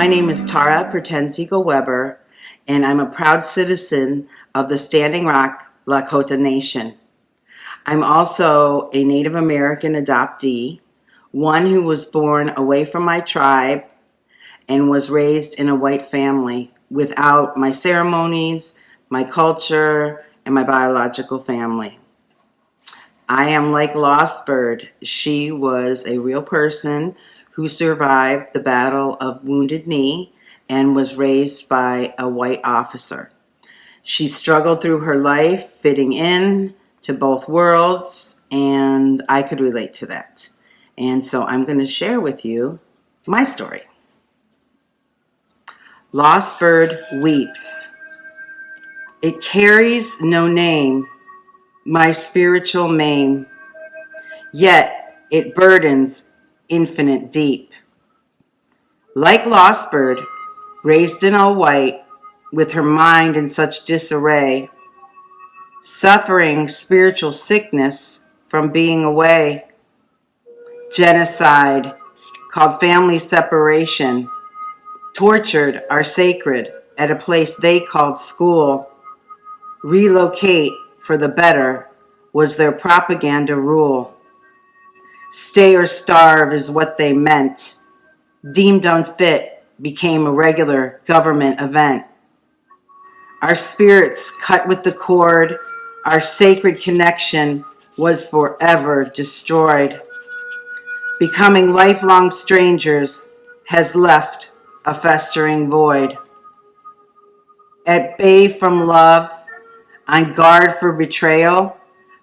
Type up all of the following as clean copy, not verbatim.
My name is Tara Pertenzico-Weber, and I'm a proud citizen of the Standing Rock Lakota Nation. I'm also a Native American adoptee, one who was born away from my tribe and was raised in a white family without my ceremonies, my culture, and my biological family. I am like Lost Bird. She was a real person who survived the Battle of Wounded Knee and was raised by a white officer. She struggled through her life fitting in to both worlds, and I could relate to that. And so I'm going to share with you my story. Lost Bird weeps. It carries no name, my spiritual maim, yet it burdens infinite deep. Like Lost Bird, raised in all white, with her mind in such disarray, suffering spiritual sickness from being away, genocide called family separation, tortured our sacred at a place they called school, relocate for the better was their propaganda rule. Stay or starve is what they meant. Deemed unfit became a regular government event. Our spirits cut with the cord, our sacred connection was forever destroyed. Becoming lifelong strangers has left a festering void. At bay from love, on guard for betrayal,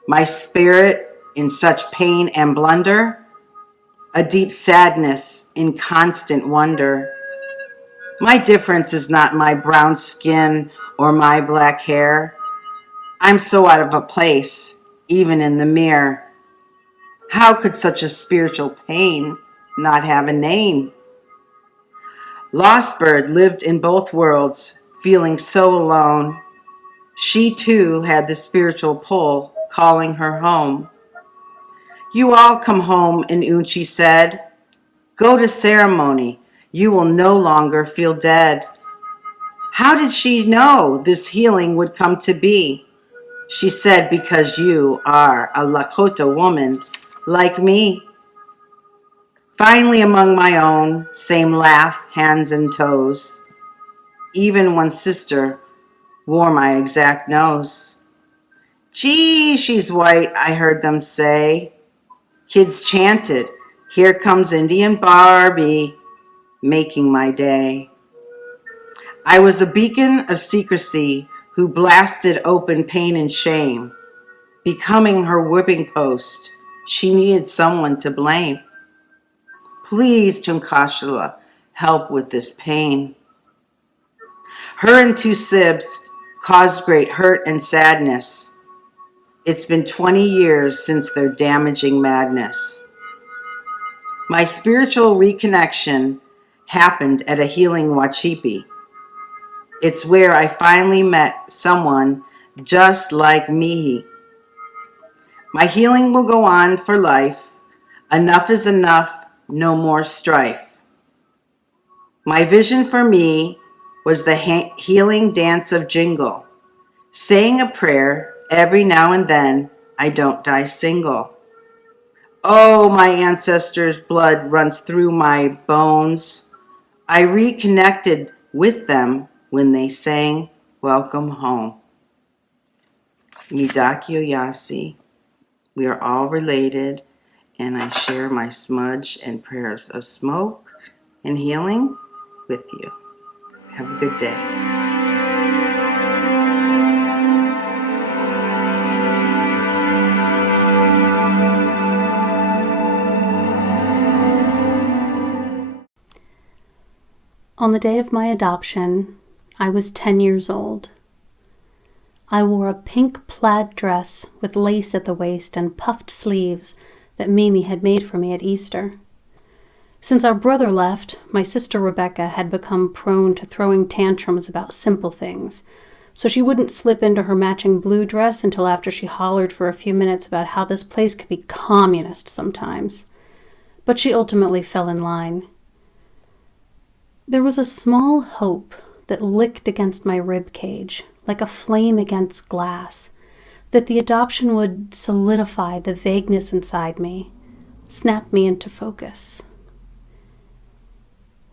my spirit in such pain and blunder, a deep sadness in constant wonder. My difference is not my brown skin or my black hair. I'm so out of a place, even in the mirror. How could such a spiritual pain not have a name? Lost Bird lived in both worlds, feeling so alone. She too had the spiritual pull calling her home. You all come home, Unchi said. Go to ceremony. You will no longer feel dead. How did she know this healing would come to be? She said, because you are a Lakota woman like me. Finally among my own, same laugh, hands and toes. Even one sister wore my exact nose. Gee, she's white, I heard them say. Kids chanted, here comes Indian Barbie, making my day. I was a beacon of secrecy who blasted open pain and shame. Becoming her whipping post, she needed someone to blame. Please, Tunkashila, help with this pain. Her and two sibs caused great hurt and sadness. It's been 20 years since their damaging madness. My spiritual reconnection happened at a healing Wachipi. It's where I finally met someone just like me. My healing will go on for life. Enough is enough, no more strife. My vision for me was the healing dance of jingle, saying a prayer every now and then, I don't die single. Oh, my ancestors' blood runs through my bones. I reconnected with them when they sang Welcome Home. Midakio Yasi. We are all related, and I share my smudge and prayers of smoke and healing with you. Have a good day. On the day of my adoption, I was 10 years old. I wore a pink plaid dress with lace at the waist and puffed sleeves that Mimi had made for me at Easter. Since our brother left, my sister Rebecca had become prone to throwing tantrums about simple things, so she wouldn't slip into her matching blue dress until after she hollered for a few minutes about how this place could be communist sometimes. But she ultimately fell in line. There was a small hope that licked against my rib cage, like a flame against glass, that the adoption would solidify the vagueness inside me, snap me into focus.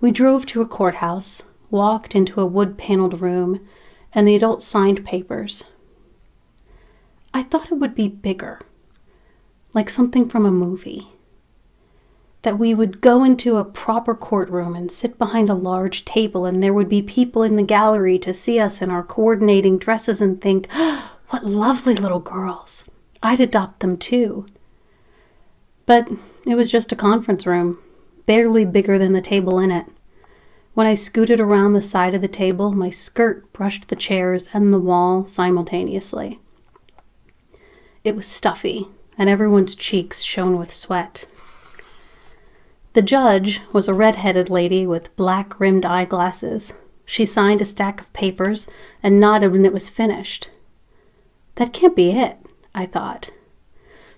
We drove to a courthouse, walked into a wood-paneled room, and the adults signed papers. I thought it would be bigger, like something from a movie. That we would go into a proper courtroom and sit behind a large table, and there would be people in the gallery to see us in our coordinating dresses and think, "Oh, what lovely little girls. I'd adopt them too." But it was just a conference room, barely bigger than the table in it. When I scooted around the side of the table, my skirt brushed the chairs and the wall simultaneously. It was stuffy, and everyone's cheeks shone with sweat. The judge was a red-headed lady with black-rimmed eyeglasses. She signed a stack of papers and nodded when it was finished. That can't be it, I thought.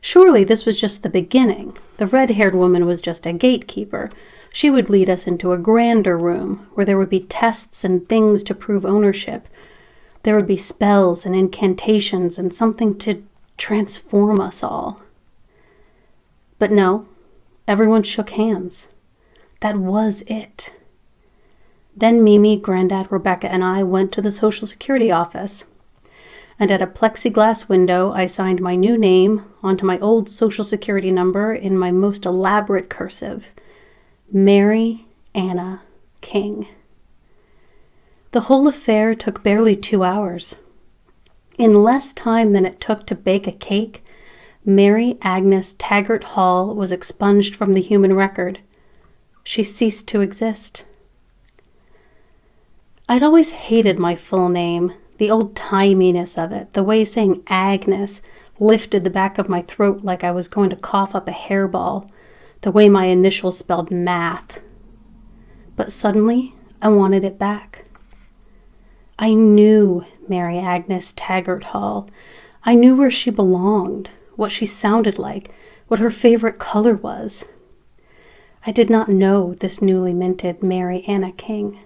Surely this was just the beginning. The red-haired woman was just a gatekeeper. She would lead us into a grander room where there would be tests and things to prove ownership. There would be spells and incantations and something to transform us all. But no, everyone shook hands. That was it. Then Mimi, Granddad, Rebecca, and I went to the Social Security office. And at a plexiglass window, I signed my new name onto my old Social Security number in my most elaborate cursive. Mary Anna King. The whole affair took barely 2 hours. In less time than it took to bake a cake, Mary Agnes Taggart Hall was expunged from the human record. She ceased to exist. I'd always hated my full name, the old-timiness of it, the way saying Agnes lifted the back of my throat like I was going to cough up a hairball, the way my initials spelled math. But suddenly, I wanted it back. I knew Mary Agnes Taggart Hall. I knew where she belonged, what she sounded like, what her favorite color was. I did not know this newly minted Mary Anna King.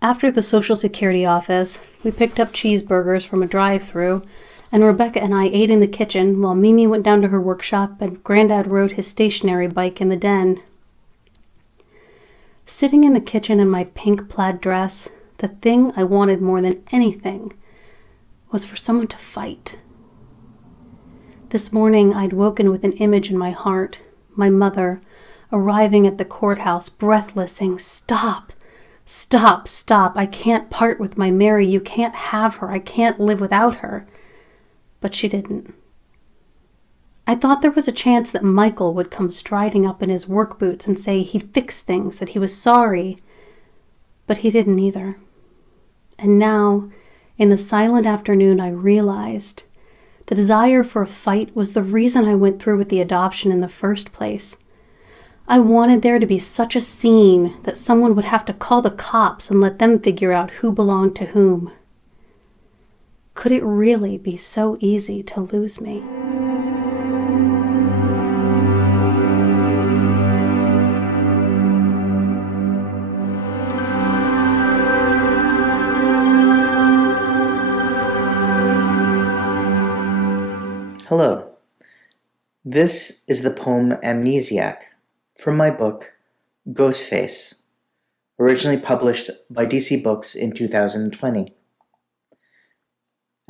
After the Social Security office, we picked up cheeseburgers from a drive-thru, and Rebecca and I ate in the kitchen while Mimi went down to her workshop and Granddad rode his stationary bike in the den. Sitting in the kitchen in my pink plaid dress, the thing I wanted more than anything was for someone to fight. This morning I'd woken with an image in my heart, my mother, arriving at the courthouse, breathless, saying, "Stop! Stop, stop, I can't part with my Mary, you can't have her, I can't live without her." But she didn't. I thought there was a chance that Michael would come striding up in his work boots and say he'd fix things, that he was sorry. But he didn't either. And now, in the silent afternoon, I realized the desire for a fight was the reason I went through with the adoption in the first place. I wanted there to be such a scene that someone would have to call the cops and let them figure out who belonged to whom. Could it really be so easy to lose me? Hello. This is the poem Amnesiac from my book Ghostface, originally published by DC Books in 2020.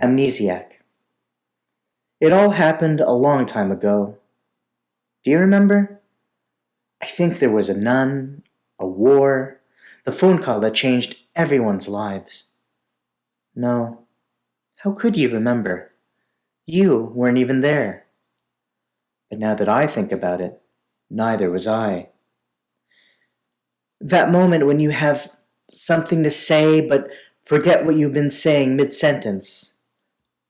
Amnesiac. It all happened a long time ago. Do you remember? I think there was a nun, a war, the phone call that changed everyone's lives. No. How could you remember? You weren't even there. But now that I think about it, neither was I. That moment when you have something to say but forget what you've been saying mid-sentence.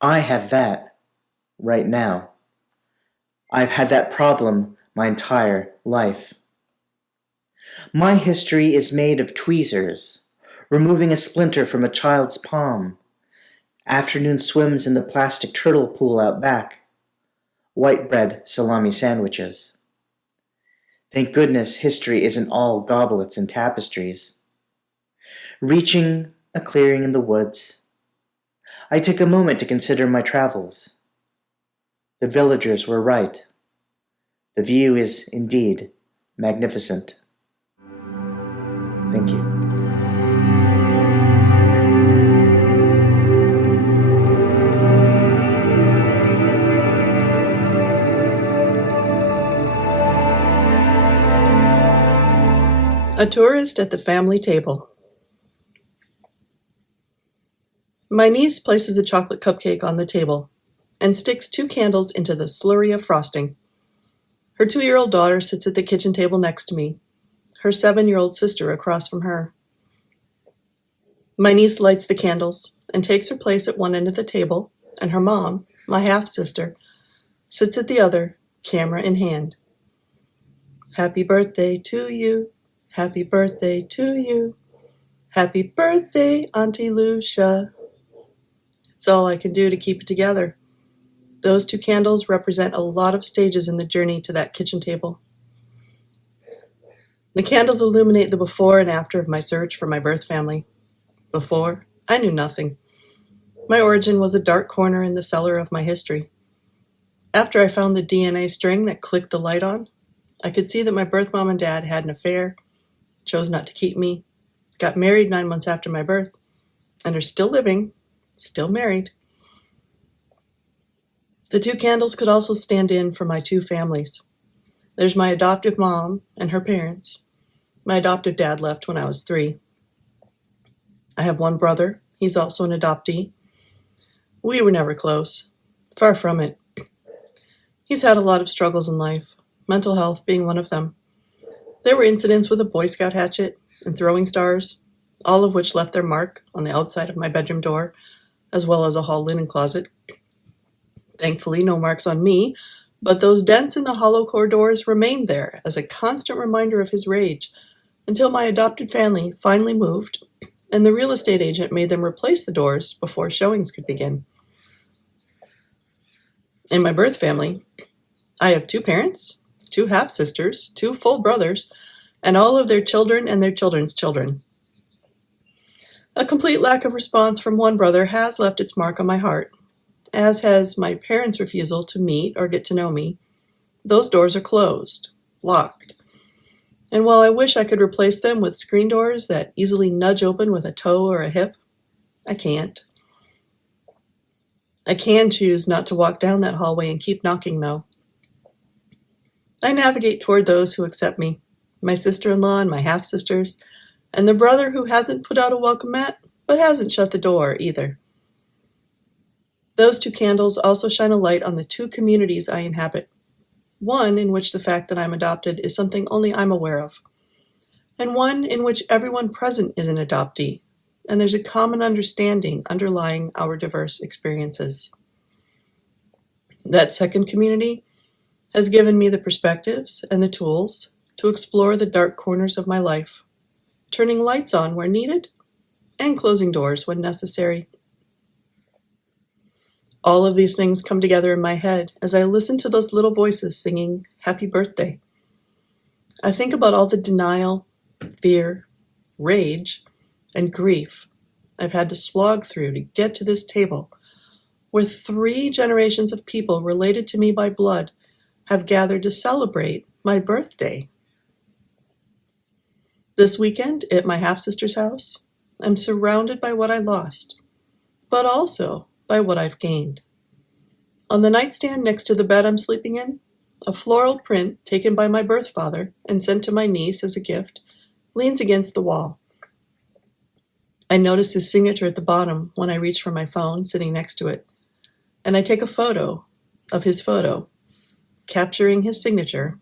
I have that right now. I've had that problem my entire life. My history is made of tweezers, removing a splinter from a child's palm, afternoon swims in the plastic turtle pool out back, white bread salami sandwiches. Thank goodness history isn't all goblets and tapestries. Reaching a clearing in the woods, I took a moment to consider my travels. The villagers were right. The view is indeed magnificent. Thank you. A tourist at the family table. My niece places a chocolate cupcake on the table and sticks 2 candles into the slurry of frosting. Her 2-year-old daughter sits at the kitchen table next to me, her 7-year-old sister across from her. My niece lights the candles and takes her place at one end of the table, and her mom, my half-sister, sits at the other, camera in hand. Happy birthday to you. Happy birthday to you. Happy birthday, Auntie Lucia. It's all I can do to keep it together. Those 2 candles represent a lot of stages in the journey to that kitchen table. The candles illuminate the before and after of my search for my birth family. Before, I knew nothing. My origin was a dark corner in the cellar of my history. After I found the DNA string that clicked the light on, I could see that my birth mom and dad had an affair, chose not to keep me, got married 9 months after my birth, and are still living, still married. The 2 candles could also stand in for my 2 families. There's my adoptive mom and her parents. My adoptive dad left when I was 3. I have 1 brother. He's also an adoptee. We were never close. Far from it. He's had a lot of struggles in life, mental health being one of them. There were incidents with a Boy Scout hatchet and throwing stars, all of which left their mark on the outside of my bedroom door, as well as a hall linen closet. Thankfully, no marks on me, but those dents in the hollow core doors remained there as a constant reminder of his rage, until my adopted family finally moved, and the real estate agent made them replace the doors before showings could begin. In my birth family, I have 2 parents, 2 half-sisters, 2 full brothers, and all of their children and their children's children. A complete lack of response from one brother has left its mark on my heart, as has my parents' refusal to meet or get to know me. Those doors are closed, locked. And while I wish I could replace them with screen doors that easily nudge open with a toe or a hip, I can't. I can choose not to walk down that hallway and keep knocking, though. I navigate toward those who accept me, my sister-in-law and my half-sisters, and the brother who hasn't put out a welcome mat, but hasn't shut the door either. Those 2 candles also shine a light on the 2 communities I inhabit. One in which the fact that I'm adopted is something only I'm aware of, and one in which everyone present is an adoptee, and there's a common understanding underlying our diverse experiences. That second community has given me the perspectives and the tools to explore the dark corners of my life, turning lights on where needed and closing doors when necessary. All of these things come together in my head as I listen to those little voices singing happy birthday. I think about all the denial, fear, rage, and grief I've had to slog through to get to this table, where 3 generations of people related to me by blood have gathered to celebrate my birthday. This weekend at my half-sister's house, I'm surrounded by what I lost, but also by what I've gained. On the nightstand next to the bed I'm sleeping in, a floral print taken by my birth father and sent to my niece as a gift leans against the wall. I notice his signature at the bottom when I reach for my phone sitting next to it, and I take a photo of his photo, capturing his signature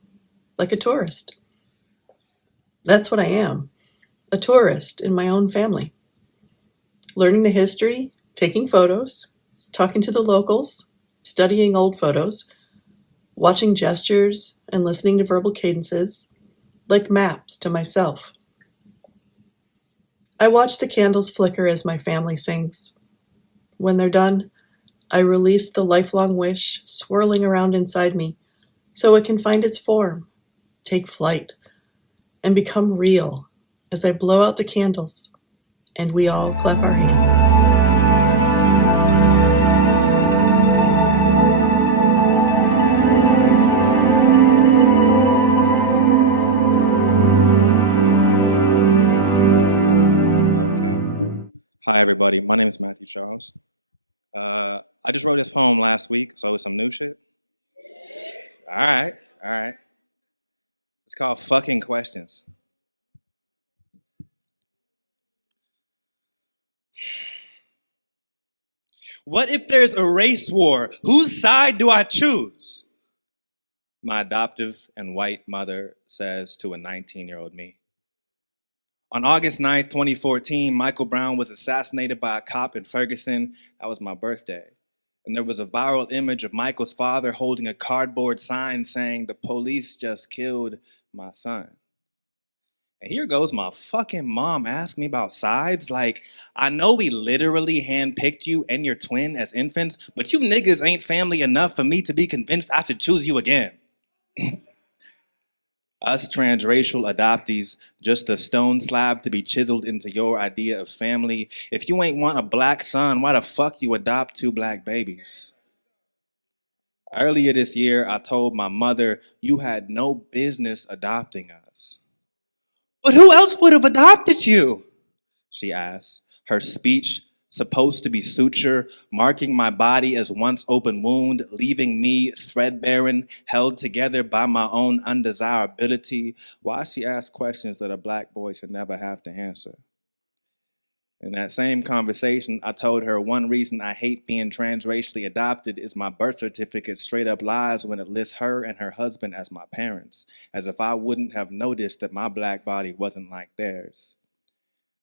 like a tourist. That's what I am, a tourist in my own family. Learning the history, taking photos, talking to the locals, studying old photos, watching gestures and listening to verbal cadences, like maps to myself. I watch the candles flicker as my family sings. When they're done, I release the lifelong wish swirling around inside me so it can find its form take flight, and become real as I blow out the candles and we all clap our hands. Hi, everybody. My name is Matthew Charles. I just wrote this poem last week, so it's some new shit. All right. It's called Fucking Questions. What if there's a race war? Whose side do I choose? My adoptive and white mother says to a 19-year-old me. On August 9th, 2014, Michael Brown was assassinated by a cop in Ferguson. That was my birthday. And there was a viral image of Michael's father holding a cardboard sign saying, "The police just killed my son." And here goes my fucking mom asking me about sides. Like, I know we literally handpicked you and your twin as infants, but you niggas ain't family enough for me to be convinced I should choose you again. Us transracial adoptees, just a stone slab to be chiseled into your idea of family. If you ain't want a black son, why the fuck you adopt 2 black babies? Earlier this year, I told my mother, "You had no business adopting us." "But who else would have adopted you?" she asked, her speech supposed to be suture, marking my body as once open wound, leaving me threadbare, held together by my own undesirability. Why she asked questions that a black boy should never have to answer. In that same conversation, I told her one reason I hate being transracially adopted is my birth certificate straight up lies when it lists her and her husband as my parents, as if I wouldn't have noticed that my black body wasn't like theirs.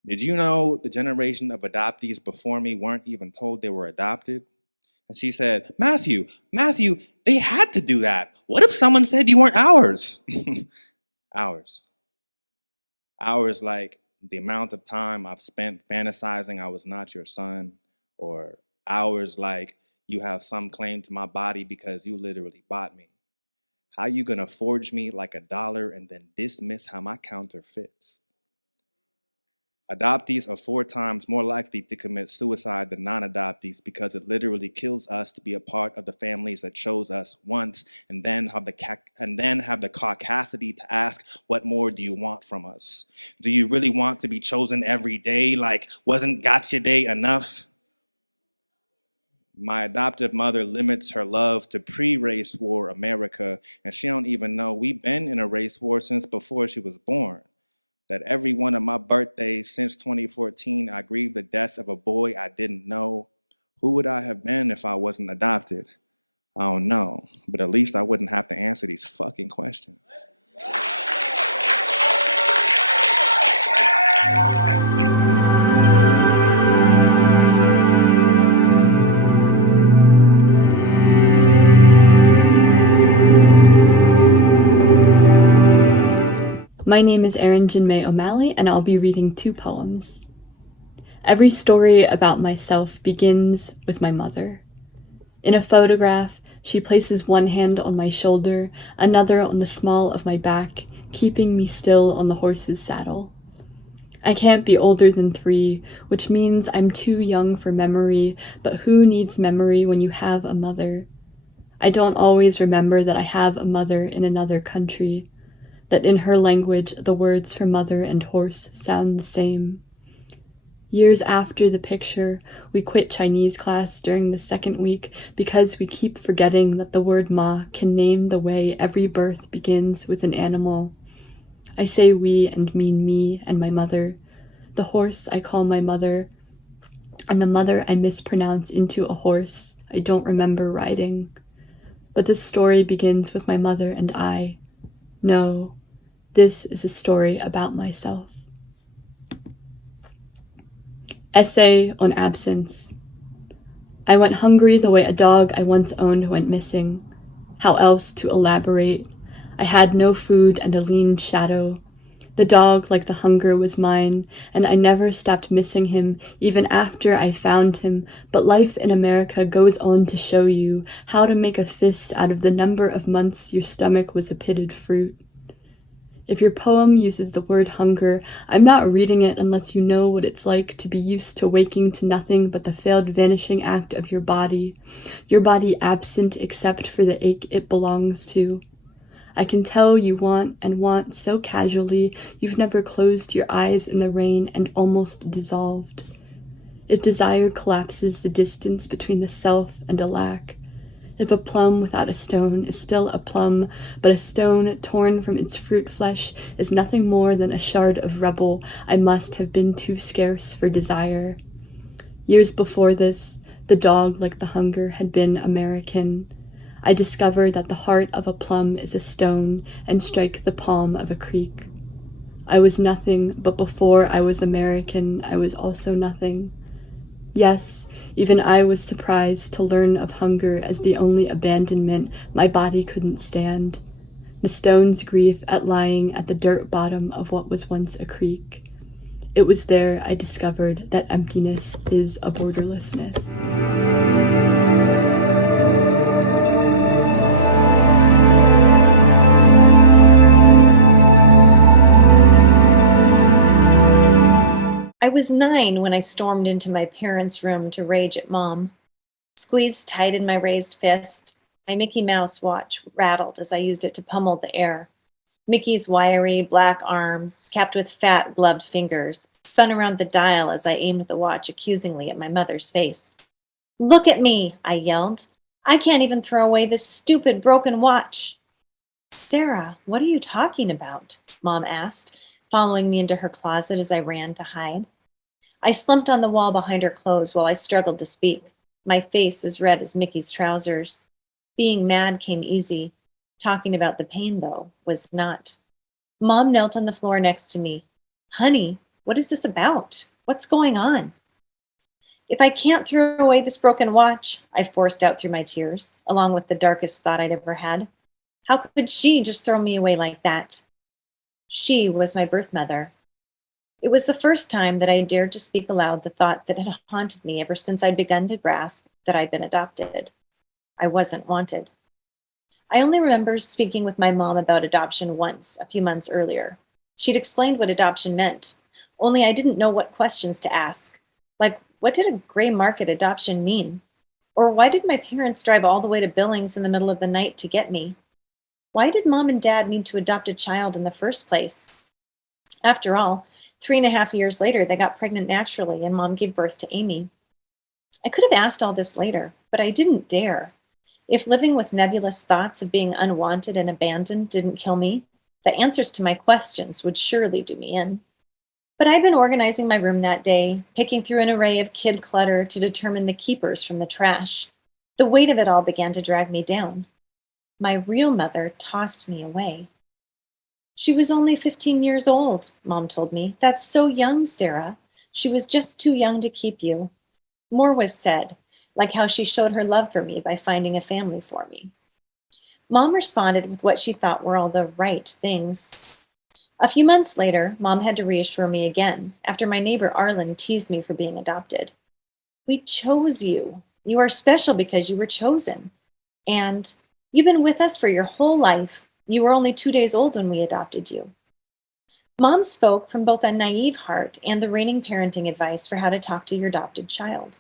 Did you know the generation of adoptees before me weren't even told they were adopted? And she said, Matthew, they had to do that. What if someone said you weren't ours?" Ours. Hours like the amount of time I've spent fantasizing I was not your son, or hours like you have some claim to my body because you literally bought me. How you gonna forge me like a dollar and then dismiss how my counter fits? Adoptees are 4 times more likely to commit suicide than non-adoptees because it literally kills us to be a part of the families that chose us once and then have the caucasity to ask, what more do you want from us? Do you really want to be chosen every day? Like, wasn't gotcha day enough? My adoptive mother limits her love to pre-race war America, and she don't even know we've been in a race war since before she was born. That every one of my birthdays since 2014, I grieved the death of a boy I didn't know. Who would I have been if I wasn't adopted? I don't know, but at least I wouldn't have to answer these fucking questions. My name is Erin Jinmei O'Malley, and I'll be reading 2 poems. Every story about myself begins with my mother. In a photograph, she places one hand on my shoulder, another on the small of my back, keeping me still on the horse's saddle. I can't be older than 3, which means I'm too young for memory, but who needs memory when you have a mother? I don't always remember that I have a mother in another country, that in her language the words for mother and horse sound the same. Years after the picture, we quit Chinese class during the 2nd week because we keep forgetting that the word ma can name the way every birth begins with an animal. I say we and mean me and my mother. The horse I call my mother, and the mother I mispronounce into a horse I don't remember riding. But this story begins with my mother and I. No, this is a story about myself. Essay on absence. I went hungry the way a dog I once owned went missing. How else to elaborate? I had no food and a lean shadow. The dog, like the hunger, was mine, and I never stopped missing him even after I found him, but life in America goes on to show you how to make a fist out of the number of months your stomach was a pitted fruit. If your poem uses the word hunger, I'm not reading it and lets you know what it's like to be used to waking to nothing but the failed vanishing act of your body absent except for the ache it belongs to. I can tell you want and want so casually you've never closed your eyes in the rain and almost dissolved. If desire collapses the distance between the self and a lack, if a plum without a stone is still a plum, but a stone torn from its fruit flesh is nothing more than a shard of rubble, I must have been too scarce for desire. Years before this, the dog, like the hunger, had been American. I discovered that the heart of a plum is a stone and strike the palm of a creek. I was nothing, but before I was American, I was also nothing. Yes, even I was surprised to learn of hunger as the only abandonment my body couldn't stand. The stone's grief at lying at the dirt bottom of what was once a creek. It was there I discovered that emptiness is a borderlessness. I was 9 when I stormed into my parents' room to rage at Mom. Squeezed tight in my raised fist, my Mickey Mouse watch rattled as I used it to pummel the air. Mickey's wiry, black arms, capped with fat, gloved fingers, spun around the dial as I aimed the watch accusingly at my mother's face. "Look at me," I yelled. "I can't even throw away this stupid, broken watch." "Sarah, what are you talking about?" Mom asked, following me into her closet as I ran to hide. I slumped on the wall behind her clothes while I struggled to speak, my face as red as Mickey's trousers. Being mad came easy. Talking about the pain, though, was not. Mom knelt on the floor next to me. "Honey, what is this about? What's going on?" "If I can't throw away this broken watch," I forced out through my tears, along with the darkest thought I'd ever had, "how could she just throw me away like that?" She was my birth mother. It was the first time that I dared to speak aloud the thought that had haunted me ever since I'd begun to grasp that I'd been adopted. I wasn't wanted. I only remember speaking with my mom about adoption once, a few months earlier. She'd explained what adoption meant, only I didn't know what questions to ask. Like, what did a gray market adoption mean? Or why did my parents drive all the way to Billings in the middle of the night to get me? Why did Mom and Dad need to adopt a child in the first place? After all, 3.5 years later, they got pregnant naturally and Mom gave birth to Amy. I could have asked all this later, but I didn't dare. If living with nebulous thoughts of being unwanted and abandoned didn't kill me, the answers to my questions would surely do me in. But I'd been organizing my room that day, picking through an array of kid clutter to determine the keepers from the trash. The weight of it all began to drag me down. My real mother tossed me away. "She was only 15 years old," Mom told me. "That's so young, Sarah. She was just too young to keep you." More was said, like how she showed her love for me by finding a family for me. Mom responded with what she thought were all the right things. A few months later, Mom had to reassure me again after my neighbor Arlen teased me for being adopted. "We chose you. You are special because you were chosen. And you've been with us for your whole life. You were only 2 days old when we adopted you." Mom spoke from both a naive heart and the reigning parenting advice for how to talk to your adopted child.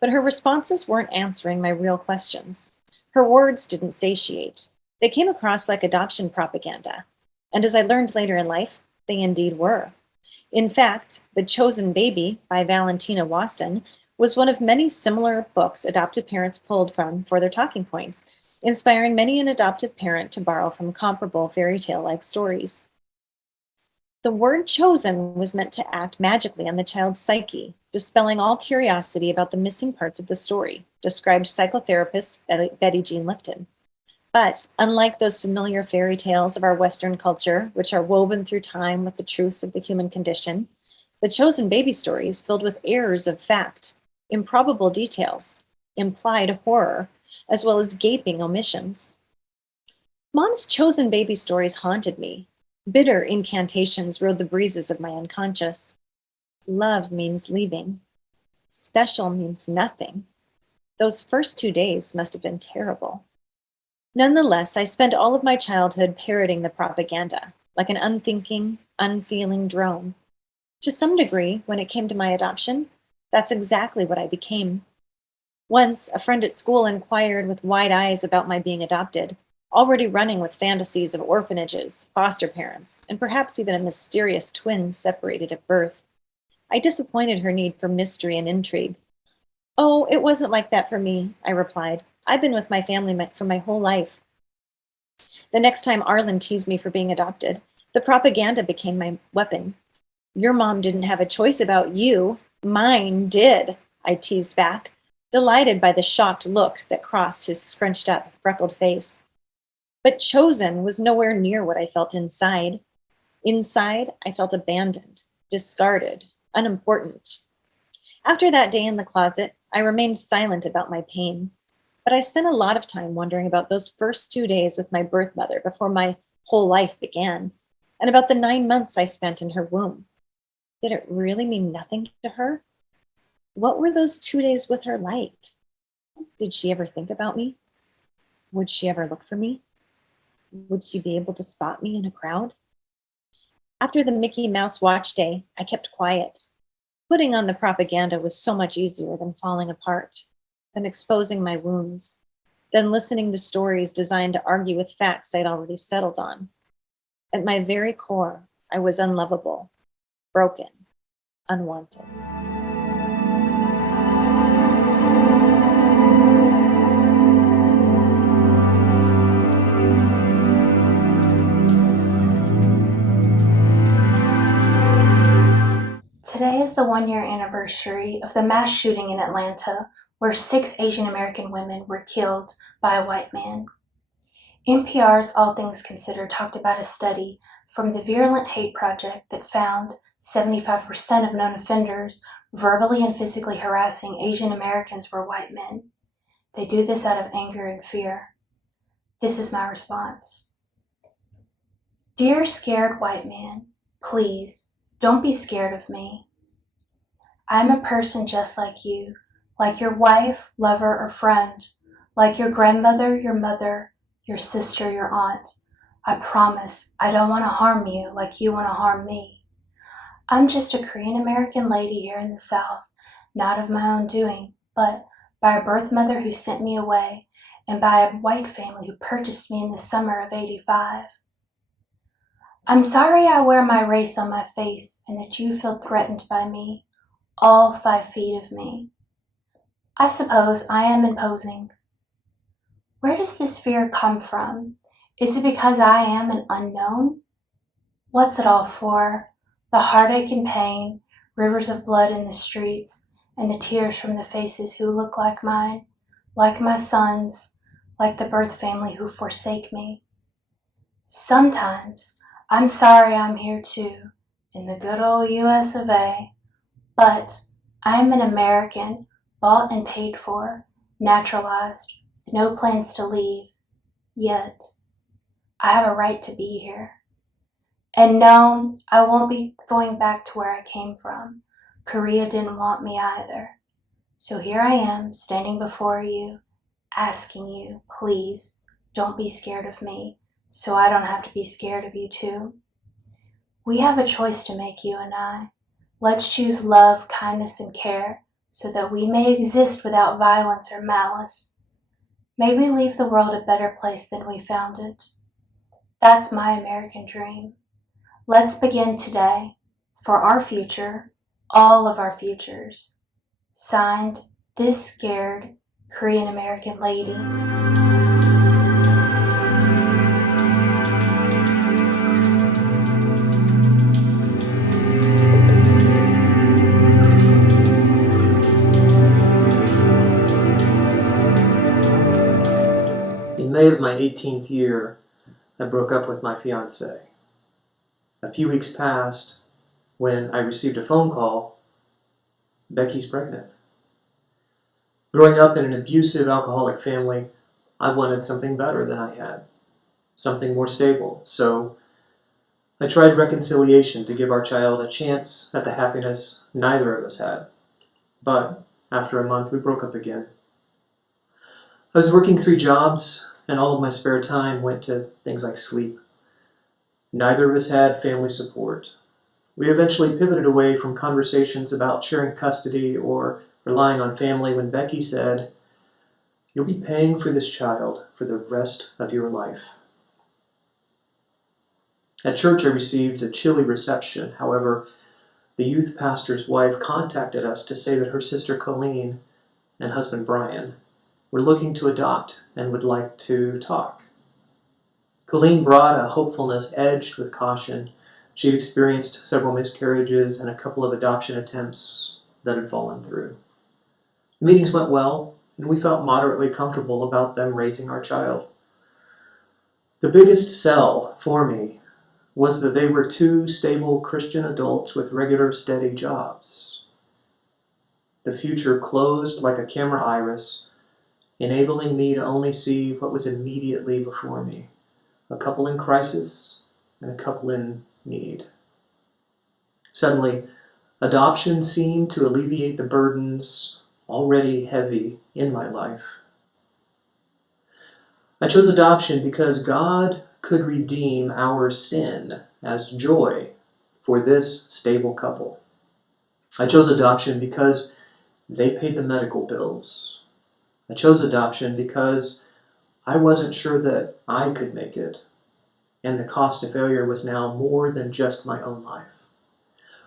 But her responses weren't answering my real questions. Her words didn't satiate. They came across like adoption propaganda. And as I learned later in life, they indeed were. In fact, The Chosen Baby by Valentina Wasson was one of many similar books adoptive parents pulled from for their talking points, inspiring many an adoptive parent to borrow from comparable fairy tale-like stories. The word chosen was meant to act magically on the child's psyche, dispelling all curiosity about the missing parts of the story, described psychotherapist Betty Jean Lipton. But unlike those familiar fairy tales of our Western culture, which are woven through time with the truths of the human condition, the Chosen Baby story is filled with errors of fact, improbable details, implied horror, as well as gaping omissions. Mom's Chosen Baby stories haunted me. Bitter incantations rode the breezes of my unconscious. Love means leaving. Special means nothing. Those first 2 days must have been terrible. Nonetheless, I spent all of my childhood parroting the propaganda. like an unthinking, unfeeling drone. To some degree, when it came to my adoption, that's exactly what I became. Once, a friend at school inquired with wide eyes about my being adopted, already running with fantasies of orphanages, foster parents, and perhaps even a mysterious twin separated at birth. I disappointed her need for mystery and intrigue. "Oh, it wasn't like that for me," I replied. "I've been with my family for my whole life." The next time Arlen teased me for being adopted, the propaganda became my weapon. "Your mom didn't have a choice about you. Mine did," I teased back, delighted by the shocked look that crossed his scrunched up, freckled face. But chosen was nowhere near what I felt inside. Inside, I felt abandoned, discarded, unimportant. After that day in the closet, I remained silent about my pain. But I spent a lot of time wondering about those first 2 days with my birth mother before my whole life began, and about the 9 months I spent in her womb. Did it really mean nothing to her? What were those 2 days with her like? Did she ever think about me? Would she ever look for me? Would she be able to spot me in a crowd? After the Mickey Mouse watch day, I kept quiet. Putting on the propaganda was so much easier than falling apart, than exposing my wounds, than listening to stories designed to argue with facts I'd already settled on. At my very core, I was unlovable, broken, unwanted. Today is the 1-year anniversary of the mass shooting in Atlanta, where 6 Asian American women were killed by a white man. NPR's All Things Considered talked about a study from the Virulent Hate Project that found 75% of known offenders verbally and physically harassing Asian Americans were white men. They do this out of anger and fear. This is my response. Dear scared white man, please, don't be scared of me. I'm a person just like you, like your wife, lover, or friend, like your grandmother, your mother, your sister, your aunt. I promise I don't want to harm you like you want to harm me. I'm just a Korean American lady here in the South, not of my own doing, but by a birth mother who sent me away and by a white family who purchased me in the summer of '85. I'm sorry I wear my race on my face and that you feel threatened by me, all 5 feet of me. I suppose I am imposing. Where does this fear come from? Is it because I am an unknown? What's it all for? The heartache and pain, rivers of blood in the streets, and the tears from the faces who look like mine, like my sons, like the birth family who forsake me. Sometimes I'm sorry I'm here too, in the good old US of A, but I am an American, bought and paid for, naturalized, with no plans to leave, yet I have a right to be here. And no, I won't be going back to where I came from. Korea didn't want me either. So here I am, standing before you, asking you, please, don't be scared of me, so I don't have to be scared of you too. We have a choice to make, you and I. Let's choose love, kindness, and care, so that we may exist without violence or malice. May we leave the world a better place than we found it. That's my American dream. Let's begin today, for our future, all of our futures. Signed, this scared Korean American lady. In May of my 18th year, I broke up with my fiancée. A few weeks passed when I received a phone call, Becky's pregnant. Growing up in an abusive alcoholic family, I wanted something better than I had, something more stable. So I tried reconciliation to give our child a chance at the happiness neither of us had. But after a month, we broke up again. I was working 3 jobs, and all of my spare time went to things like sleep. Neither of us had family support. We eventually pivoted away from conversations about sharing custody or relying on family when Becky said, "You'll be paying for this child for the rest of your life." At church, I received a chilly reception. However, the youth pastor's wife contacted us to say that her sister Colleen and husband Brian were looking to adopt and would like to talk. Colleen brought a hopefulness edged with caution. She'd experienced several miscarriages and a couple of adoption attempts that had fallen through. The meetings went well, and we felt moderately comfortable about them raising our child. The biggest sell for me was that they were two stable Christian adults with regular, steady jobs. The future closed like a camera iris, enabling me to only see what was immediately before me: a couple in crisis and a couple in need. Suddenly, adoption seemed to alleviate the burdens already heavy in my life. I chose adoption because God could redeem our sin as joy for this stable couple. I chose adoption because they paid the medical bills. I chose adoption because I wasn't sure that I could make it, and the cost of failure was now more than just my own life.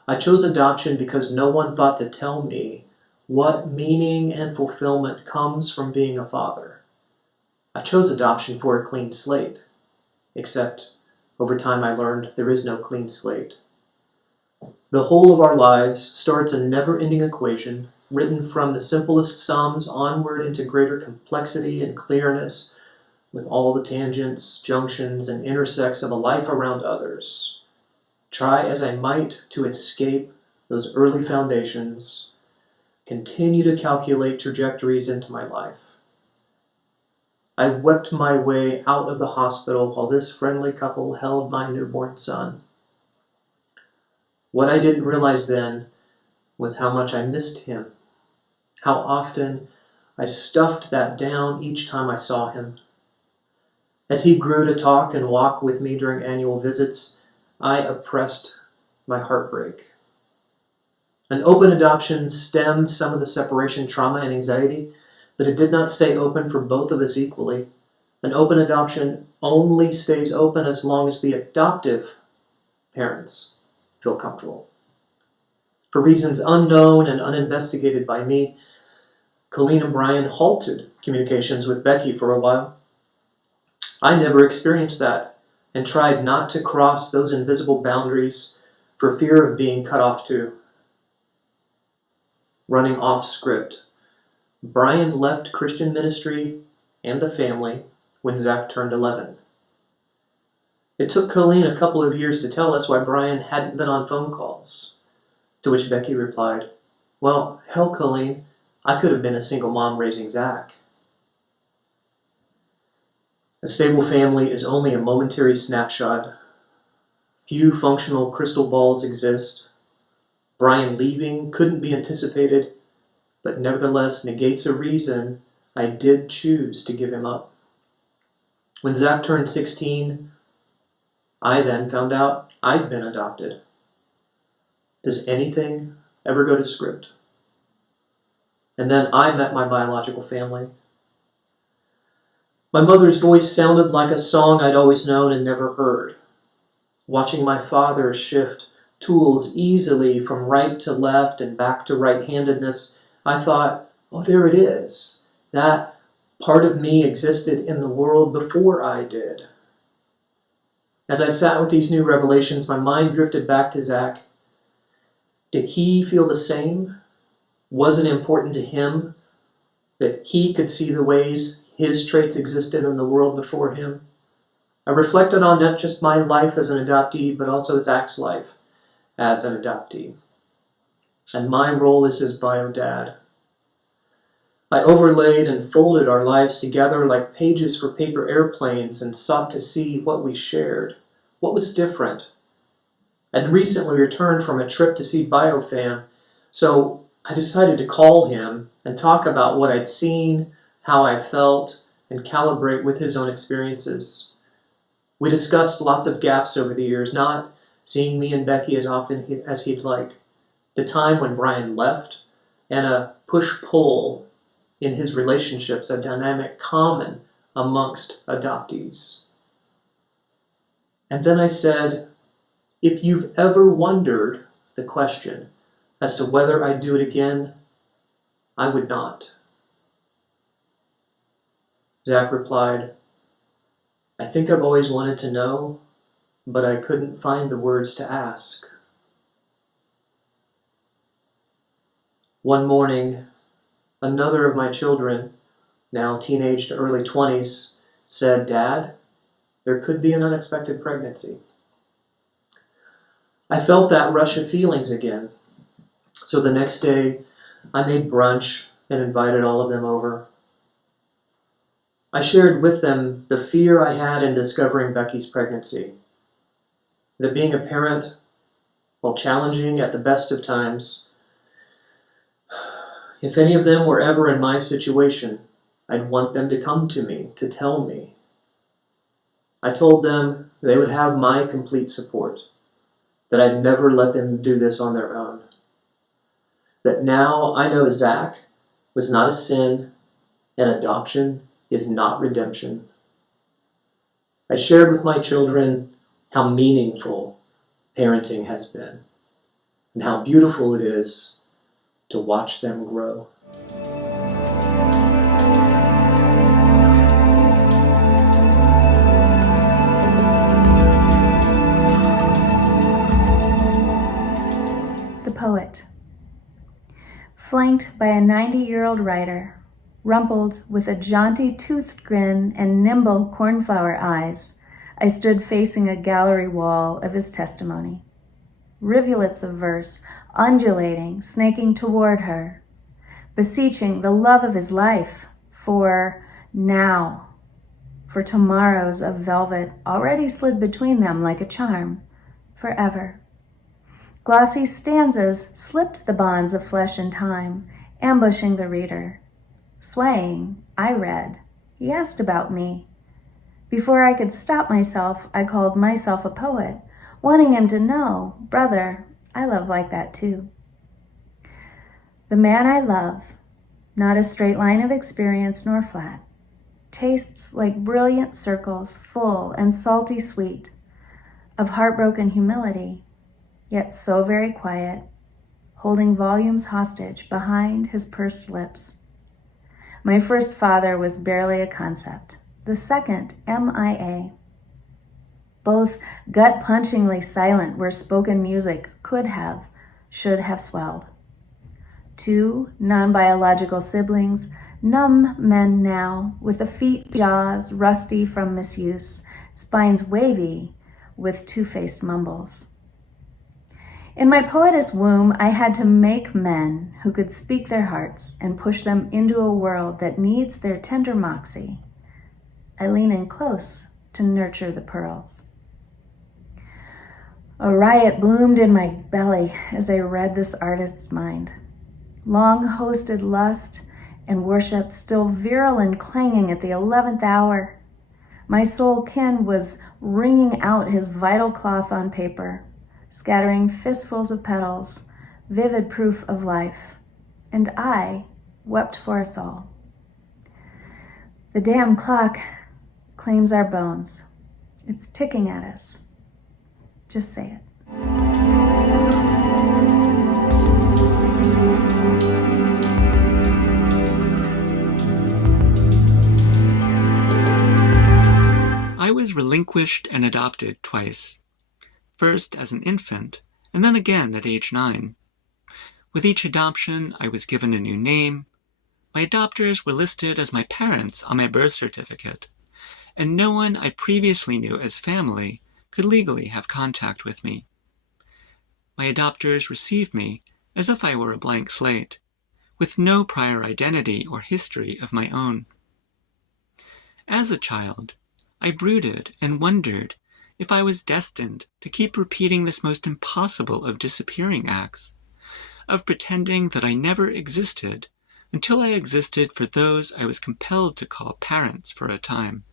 I chose adoption because no one thought to tell me what meaning and fulfillment comes from being a father. I chose adoption for a clean slate, except over time I learned there is no clean slate. The whole of our lives starts a never-ending equation written from the simplest sums onward into greater complexity and clearness, with all the tangents, junctions, and intersects of a life around others. Try as I might to escape those early foundations, continue to calculate trajectories into my life. I wept my way out of the hospital while this friendly couple held my newborn son. What I didn't realize then was how much I missed him, how often I stuffed that down each time I saw him. As he grew to talk and walk with me during annual visits, I oppressed my heartbreak. An open adoption stemmed some of the separation trauma and anxiety, but it did not stay open for both of us equally. An open adoption only stays open as long as the adoptive parents feel comfortable. For reasons unknown and uninvestigated by me, Colleen and Brian halted communications with Becky for a while. I never experienced that and tried not to cross those invisible boundaries for fear of being cut off too. Running off script, Brian left Christian ministry and the family when Zach turned 11. It took Colleen a couple of years to tell us why Brian hadn't been on phone calls, to which Becky replied, "Well, hell, Colleen, I could have been a single mom raising Zach." A stable family is only a momentary snapshot. Few functional crystal balls exist. Brian leaving couldn't be anticipated, but nevertheless negates a reason I did choose to give him up. When Zach turned 16, I then found out I'd been adopted. Does anything ever go to script? And then I met my biological family. My mother's voice sounded like a song I'd always known and never heard. Watching my father shift tools easily from right to left and back to right-handedness, I thought, oh, there it is. That part of me existed in the world before I did. As I sat with these new revelations, my mind drifted back to Zach. Did he feel the same? Was it important to him that he could see the ways his traits existed in the world before him? I reflected on not just my life as an adoptee, but also Zach's life as an adoptee, and my role as his bio dad. I overlaid and folded our lives together like pages for paper airplanes and sought to see what we shared, what was different. I'd recently returned from a trip to see BioFam, so I decided to call him and talk about what I'd seen, how I felt, and calibrate with his own experiences. We discussed lots of gaps over the years, not seeing me and Becky as often as he'd like. The time when Brian left, and a push-pull in his relationships, a dynamic common amongst adoptees. And then I said, if you've ever wondered the question as to whether I'd do it again, I would not. Zach replied, I think I've always wanted to know, but I couldn't find the words to ask. One morning, another of my children, now teenage to early 20s, said, Dad, there could be an unexpected pregnancy. I felt that rush of feelings again. So the next day, I made brunch and invited all of them over. I shared with them the fear I had in discovering Becky's pregnancy. That being a parent, while challenging at the best of times, if any of them were ever in my situation, I'd want them to come to me, to tell me. I told them they would have my complete support, that I'd never let them do this on their own. That now I know Zach was not a sin, and adoption is not redemption. I shared with my children how meaningful parenting has been, and how beautiful it is to watch them grow. The poet. Flanked by a 90-year-old writer, rumpled with a jaunty toothed grin and nimble cornflower eyes, I stood facing a gallery wall of his testimony. Rivulets of verse, undulating, snaking toward her, beseeching the love of his life for now, for tomorrows of velvet already slid between them like a charm, forever. Glossy stanzas slipped the bonds of flesh and time, ambushing the reader. Swaying, I read. He asked about me. Before I could stop myself, I called myself a poet, wanting him to know, brother, I love like that too. The man I love, not a straight line of experience nor flat, tastes like brilliant circles, full and salty sweet, of heartbroken humility, yet so very quiet, holding volumes hostage behind his pursed lips. My first father was barely a concept, the second MIA. Both gut-punchingly silent where spoken music could have, should have swelled. Two non-biological siblings, numb men now, with effete jaws rusty from misuse, spines wavy with two-faced mumbles. In my poetess womb, I had to make men who could speak their hearts and push them into a world that needs their tender moxie. I lean in close to nurture the pearls. A riot bloomed in my belly as I read this artist's mind. Long hosted lust and worship still virile and clanging at the 11th hour. My soul kin was wringing out his vital cloth on paper, scattering fistfuls of petals, vivid proof of life, and I wept for us all. The damn clock claims our bones. It's ticking at us. Just say it. I was relinquished and adopted twice. First as an infant, and then again at age 9. With each adoption, I was given a new name. My adopters were listed as my parents on my birth certificate, and no one I previously knew as family could legally have contact with me. My adopters received me as if I were a blank slate, with no prior identity or history of my own. As a child, I brooded and wondered if I was destined to keep repeating this most impossible of disappearing acts, of pretending that I never existed until I existed for those I was compelled to call parents for a time.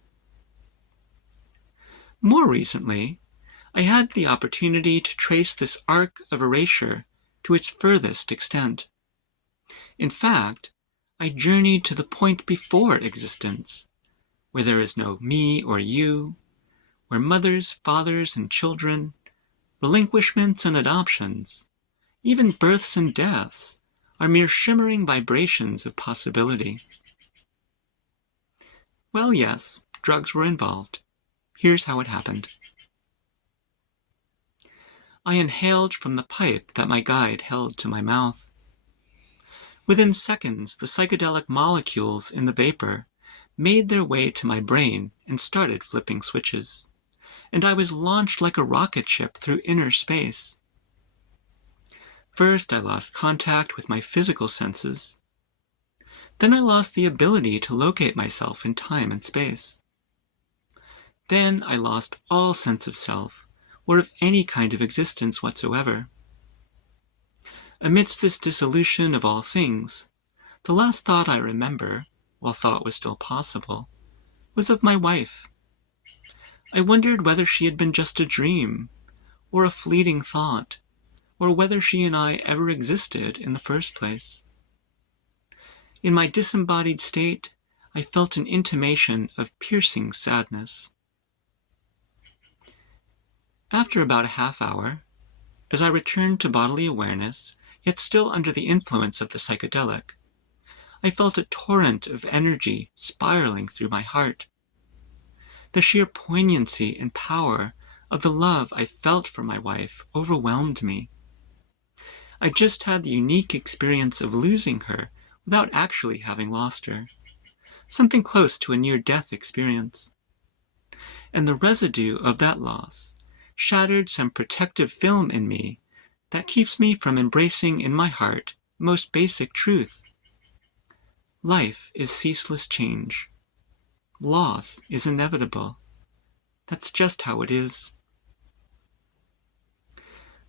More recently, I had the opportunity to trace this arc of erasure to its furthest extent. In fact, I journeyed to the point before existence, where there is no me or you, where mothers, fathers, and children, relinquishments and adoptions, even births and deaths, are mere shimmering vibrations of possibility. Well, yes, drugs were involved. Here's how it happened. I inhaled from the pipe that my guide held to my mouth. Within seconds, the psychedelic molecules in the vapor made their way to my brain and started flipping switches, and I was launched like a rocket ship through inner space. First, I lost contact with my physical senses. Then I lost the ability to locate myself in time and space. Then I lost all sense of self, or of any kind of existence whatsoever. Amidst this dissolution of all things, the last thought I remember, while thought was still possible, was of my wife. I wondered whether she had been just a dream, or a fleeting thought, or whether she and I ever existed in the first place. In my disembodied state, I felt an intimation of piercing sadness. After about a half hour, as I returned to bodily awareness, yet still under the influence of the psychedelic, I felt a torrent of energy spiraling through my heart. The sheer poignancy and power of the love I felt for my wife overwhelmed me. I just had the unique experience of losing her without actually having lost her, something close to a near-death experience. And the residue of that loss shattered some protective film in me that keeps me from embracing in my heart most basic truth. Life is ceaseless change. Loss is inevitable. That's just how it is.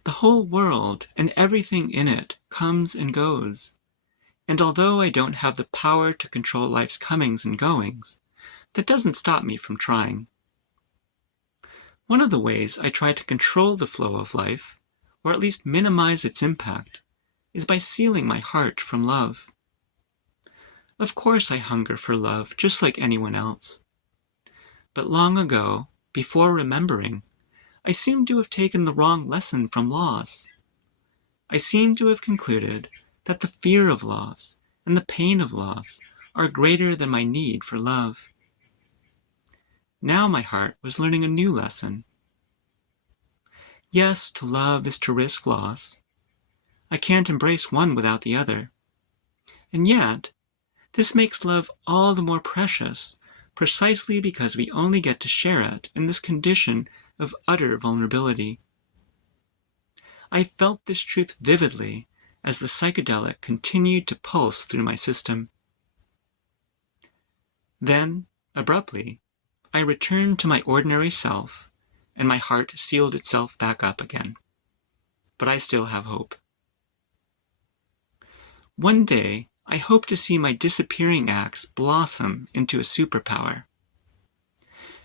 The whole world and everything in it comes and goes. And although I don't have the power to control life's comings and goings, that doesn't stop me from trying. One of the ways I try to control the flow of life, or at least minimize its impact, is by sealing my heart from love. Of course I hunger for love just like anyone else. But long ago, before remembering, I seem to have taken the wrong lesson from loss. I seem to have concluded that the fear of loss and the pain of loss are greater than my need for love. Now my heart was learning a new lesson. Yes, to love is to risk loss. I can't embrace one without the other. And yet, this makes love all the more precious, precisely because we only get to share it in this condition of utter vulnerability. I felt this truth vividly as the psychedelic continued to pulse through my system. Then, abruptly, I returned to my ordinary self, and my heart sealed itself back up again. But I still have hope. One day, I hope to see my disappearing acts blossom into a superpower.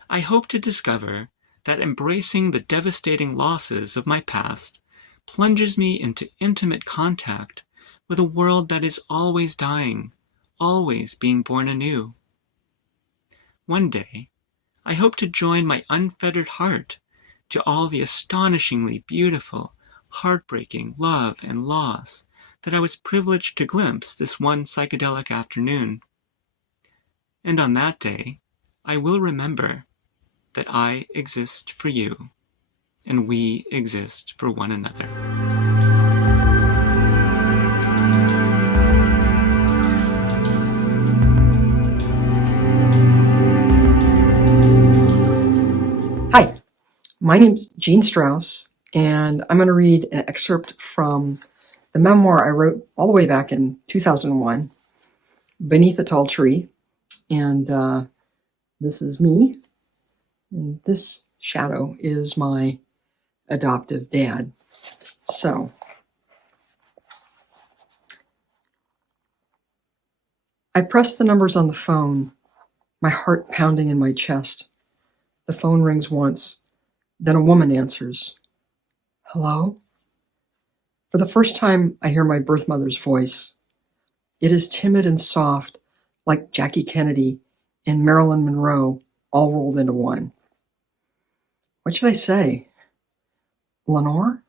I hope to discover that embracing the devastating losses of my past plunges me into intimate contact with a world that is always dying, always being born anew. One day, I hope to join my unfettered heart to all the astonishingly beautiful, heartbreaking love and loss that I was privileged to glimpse this one psychedelic afternoon. And on that day, I will remember that I exist for you, and we exist for one another. Hi, my name's Jean Strauss, and I'm going to read an excerpt from the memoir I wrote all the way back in 2001, Beneath a Tall Tree. And this is me, and this shadow is my adoptive dad. So, I pressed the numbers on the phone, my heart pounding in my chest. The phone rings once, then a woman answers. Hello? For the first time, I hear my birth mother's voice. It is timid and soft, like Jackie Kennedy and Marilyn Monroe all rolled into one. What should I say? Lenore?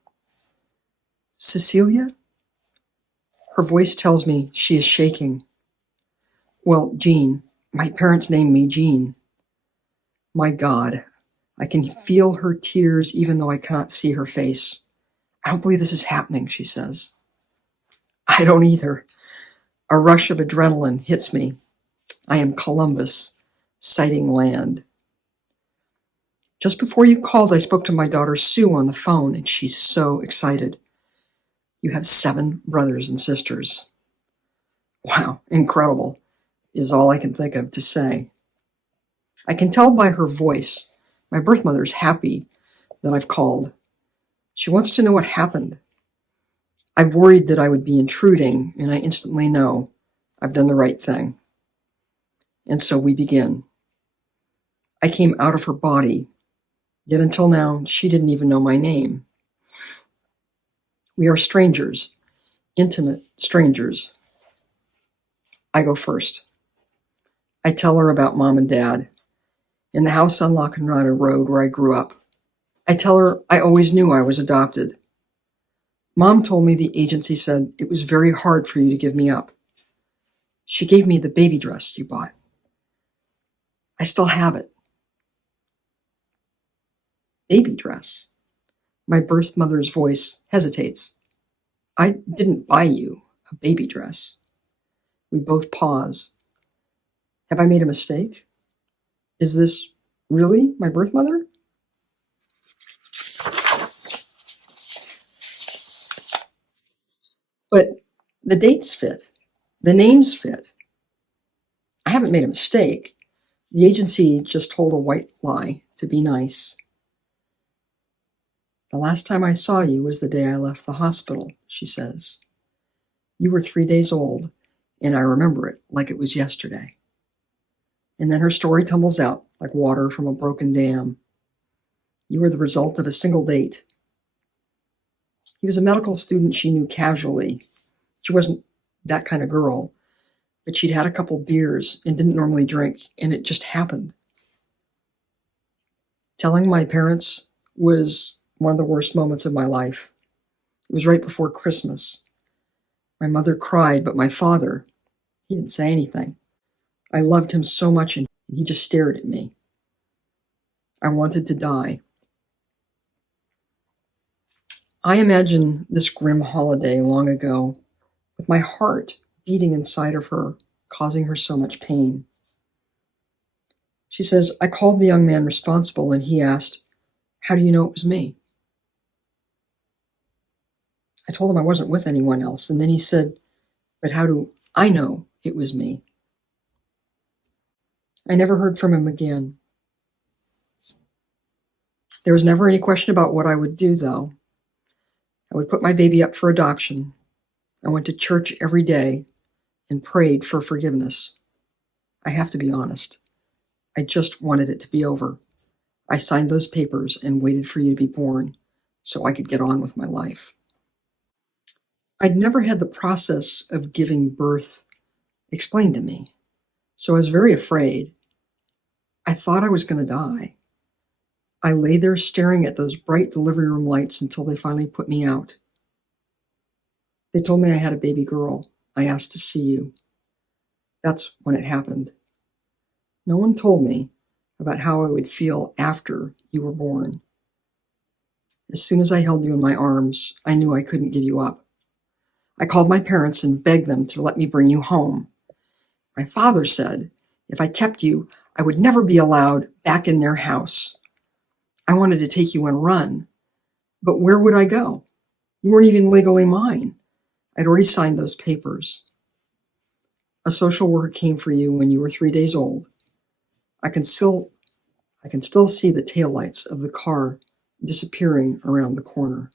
Cecilia? Her voice tells me she is shaking. Well, Jean. My parents named me Jean. My God, I can feel her tears even though I cannot see her face. I don't believe this is happening, she says. I don't either. A rush of adrenaline hits me. I am Columbus, sighting land. Just before you called, I spoke to my daughter Sue on the phone, and she's so excited. You have 7 brothers and sisters. Wow, incredible, is all I can think of to say. I can tell by her voice. My birth mother's happy that I've called. She wants to know what happened. I've worried that I would be intruding, and I instantly know I've done the right thing. And so we begin. I came out of her body, yet until now, she didn't even know my name. We are strangers, intimate strangers. I go first. I tell her about Mom and Dad in the house on La Conrada Road where I grew up. I tell her I always knew I was adopted. Mom told me the agency said it was very hard for you to give me up. She gave me the baby dress you bought. I still have it. Baby dress? My birth mother's voice hesitates. I didn't buy you a baby dress. We both pause. Have I made a mistake? Is this really my birth mother? But the dates fit. The names fit. I haven't made a mistake. The agency just told a white lie to be nice. The last time I saw you was the day I left the hospital, she says. You were 3 days old, and I remember it like it was yesterday. And then her story tumbles out like water from a broken dam. You were the result of a single date. He was a medical student she knew casually. She wasn't that kind of girl, but she'd had a couple beers and didn't normally drink, and it just happened. Telling my parents was one of the worst moments of my life. It was right before Christmas. My mother cried, but my father, he didn't say anything. I loved him so much, and he just stared at me. I wanted to die. I imagine this grim holiday long ago, with my heart beating inside of her, causing her so much pain. She says, I called the young man responsible, and he asked, how do you know it was me? I told him I wasn't with anyone else, and then he said, but how do I know it was me? I never heard from him again. There was never any question about what I would do, though. I would put my baby up for adoption. I went to church every day and prayed for forgiveness. I have to be honest. I just wanted it to be over. I signed those papers and waited for you to be born so I could get on with my life. I'd never had the process of giving birth explained to me, so I was very afraid. I thought I was going to die. I lay there staring at those bright delivery room lights until they finally put me out. They told me I had a baby girl. I asked to see you. That's when it happened. No one told me about how I would feel after you were born. As soon as I held you in my arms, I knew I couldn't give you up. I called my parents and begged them to let me bring you home. My father said if I kept you, I would never be allowed back in their house. I wanted to take you and run, but where would I go? You weren't even legally mine. I'd already signed those papers. A social worker came for you when you were 3 days old. I can still see the taillights of the car disappearing around the corner,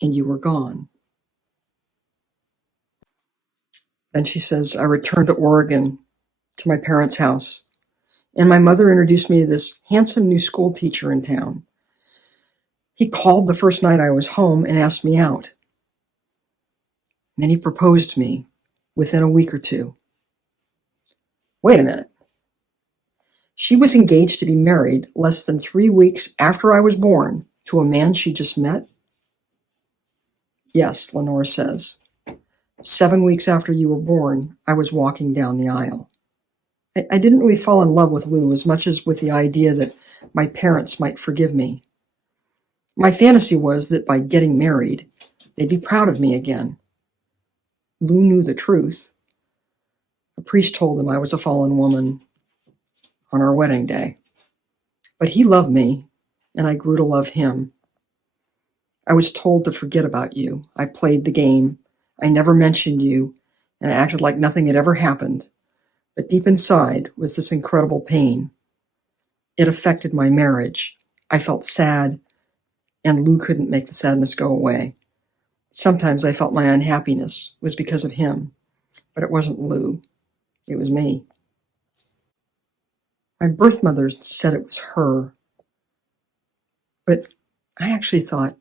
and you were gone. Then she says, I returned to Oregon, to my parents' house, and my mother introduced me to this handsome new school teacher in town. He called the first night I was home and asked me out. And then he proposed to me within a week or two. Wait a minute. She was engaged to be married less than 3 weeks after I was born to a man she just met? Yes, Lenore says. 7 weeks after you were born, I was walking down the aisle. I didn't really fall in love with Lou as much as with the idea that my parents might forgive me. My fantasy was that by getting married, they'd be proud of me again. Lou knew the truth. The priest told him I was a fallen woman on our wedding day. But he loved me, and I grew to love him. I was told to forget about you. I played the game. I never mentioned you, and I acted like nothing had ever happened. But deep inside was this incredible pain. It affected my marriage. I felt sad, and Lou couldn't make the sadness go away. Sometimes I felt my unhappiness was because of him, but it wasn't Lou. It was me. My birth mother said it was her, but I actually thought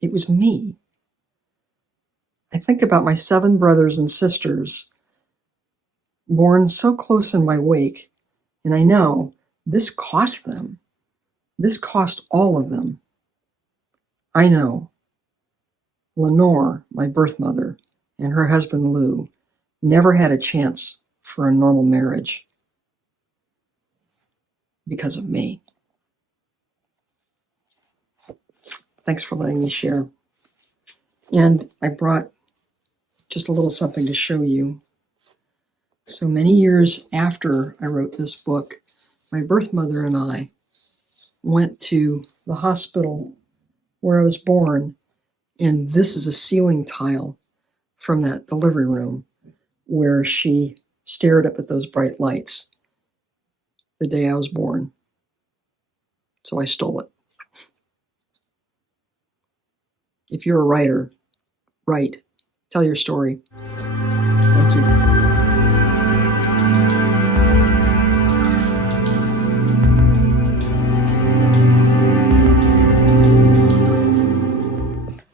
it was me. I think about my 7 brothers and sisters born so close in my wake, and I know this cost them. This cost all of them. I know Lenore, my birth mother, and her husband Lou never had a chance for a normal marriage because of me. Thanks for letting me share. And I brought just a little something to show you. So many years after I wrote this book, my birth mother and I went to the hospital where I was born, and this is a ceiling tile from that delivery room where she stared up at those bright lights the day I was born. So I stole it. If you're a writer, write. Tell your story. Thank you.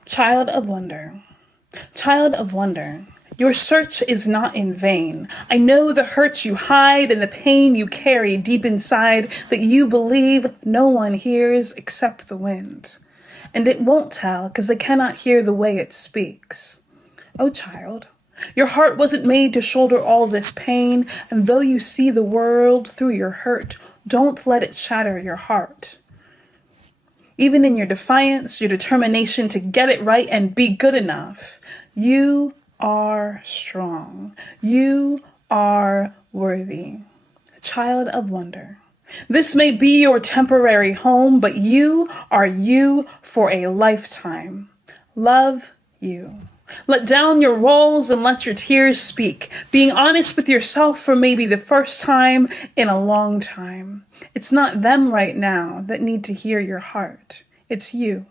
Child of Wonder. Child of Wonder. Your search is not in vain. I know the hurts you hide and the pain you carry deep inside that you believe no one hears except the wind. And it won't tell because they cannot hear the way it speaks. Oh, child, your heart wasn't made to shoulder all this pain, and though you see the world through your hurt, don't let it shatter your heart. Even in your defiance, your determination to get it right and be good enough, you are strong. You are worthy. Child of Wonder. This may be your temporary home, but you are you for a lifetime. Love you. Let down your walls and let your tears speak, being honest with yourself for maybe the first time in a long time. It's not them right now that need to hear your heart. It's you.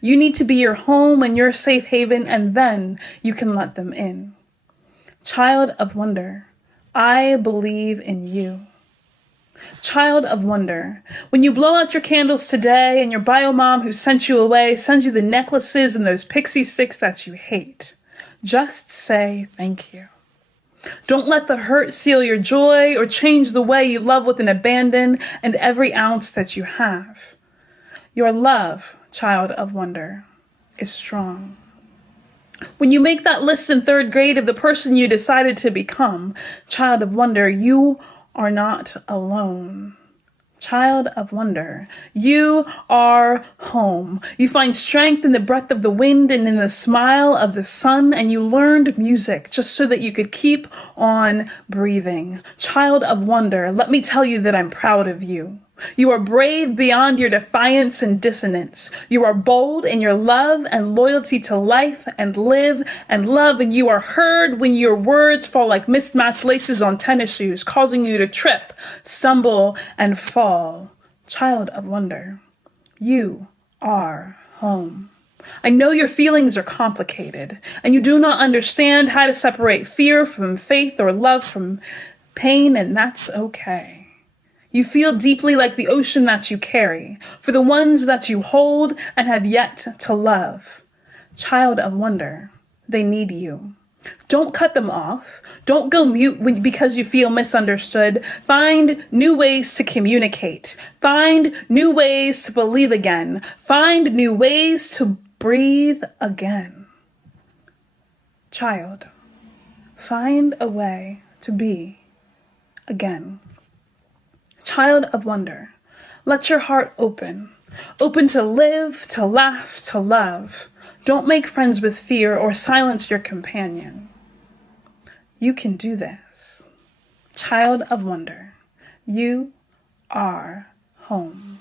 You need to be your home and your safe haven, and then you can let them in. Child of Wonder, I believe in you. Child of Wonder, when you blow out your candles today and your bio mom who sent you away sends you the necklaces and those pixie sticks that you hate, just say thank you. Don't let the hurt seal your joy or change the way you love with an abandon and every ounce that you have. Your love, Child of Wonder, is strong. When you make that list in 3rd grade of the person you decided to become, Child of Wonder, you are not alone. Child of Wonder, you are home. You find strength in the breath of the wind and in the smile of the sun, and you learned music just so that you could keep on breathing. Child of Wonder, let me tell you that I'm proud of you. You are brave beyond your defiance and dissonance. You are bold in your love and loyalty to life and live and love, and you are heard when your words fall like mismatched laces on tennis shoes, causing you to trip, stumble, and fall. Child of Wonder, you are home. I know your feelings are complicated, and you do not understand how to separate fear from faith or love from pain, and that's okay. You feel deeply like the ocean that you carry, for the ones that you hold and have yet to love. Child of wonder, they need you. Don't cut them off. Don't go mute because you feel misunderstood. Find new ways to communicate. Find new ways to believe again. Find new ways to breathe again. Child, find a way to be again. Child of wonder, let your heart open. Open to live, to laugh, to love. Don't make friends with fear or silence your companion. You can do this. Child of wonder, you are home.